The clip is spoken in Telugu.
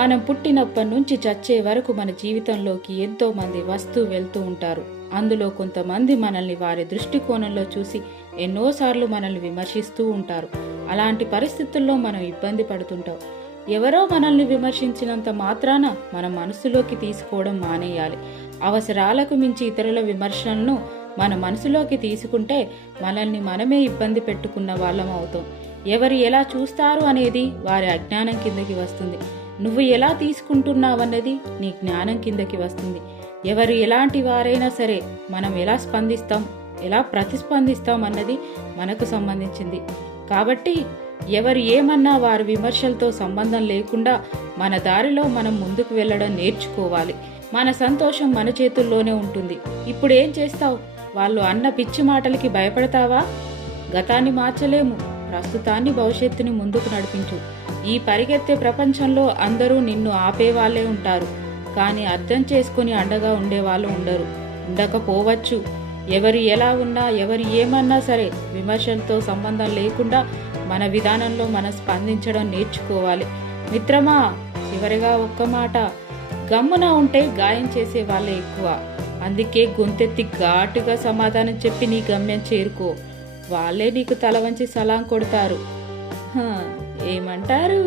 మనం పుట్టినప్పటి నుంచి చచ్చే వరకు మన జీవితంలోకి ఎంతో మంది వస్తూ వెళ్తూ ఉంటారు. అందులో కొంతమంది మనల్ని వారి దృష్టికోణంలో చూసి ఎన్నోసార్లు మనల్ని విమర్శిస్తూ ఉంటారు. అలాంటి పరిస్థితుల్లో మనం ఇబ్బంది పడుతుంటాం. ఎవరో మనల్ని విమర్శించినంత మాత్రాన మన మనసులోకి తీసుకోవడం మానేయాలి. అవసరాలకు మించి ఇతరుల విమర్శలను మన మనసులోకి తీసుకుంటే మనల్ని మనమే ఇబ్బంది పెట్టుకున్న వాళ్ళం అవుతాం. ఎవరు ఎలా చూస్తారు అనేది వారి అజ్ఞానం కిందకి వస్తుంది. నువ్వు ఎలా తీసుకుంటున్నావన్నది నీ జ్ఞానం కిందకి వస్తుంది. ఎవరు ఎలాంటి వారైనా సరే మనం ఎలా స్పందిస్తాం, ఎలా ప్రతిస్పందిస్తాం అన్నది మనకు సంబంధించింది. కాబట్టి ఎవరు ఏమన్నా వారి విమర్శలతో సంబంధం లేకుండా మన దారిలో మనం ముందుకు వెళ్ళడం నేర్చుకోవాలి. మన సంతోషం మన చేతుల్లోనే ఉంటుంది. ఇప్పుడు ఏం చేస్తావు? వాళ్ళు అన్న పిచ్చి మాటలకి భయపడతావా? గతాన్ని మార్చలేము, ప్రస్తుతాన్ని భవిష్యత్తుని ముందుకు నడిపించు. ఈ పరిగెత్తే ప్రపంచంలో అందరూ నిన్ను ఆపేవాళ్లే ఉంటారు, కానీ అర్థం చేసుకుని అండగా ఉండేవాళ్ళు ఉండకపోవచ్చు. ఎవరు ఎలా ఉన్నా, ఎవరు ఏమన్నా సరే విమర్శలతో సంబంధం లేకుండా మన విధానంలో మనం స్పందించడం నేర్చుకోవాలి. మిత్రమా, చివరిగా ఒక్క మాట, గమ్మున ఉంటే గాయం చేసే వాళ్ళే ఎక్కువ. అందుకే గొంతెత్తి ఘాటుగా సమాధానం చెప్పి నీ గమ్యం చేరుకో. వాళ్ళే నీకు తల వంచి సలాం కొడతారు. ఏమంటారు?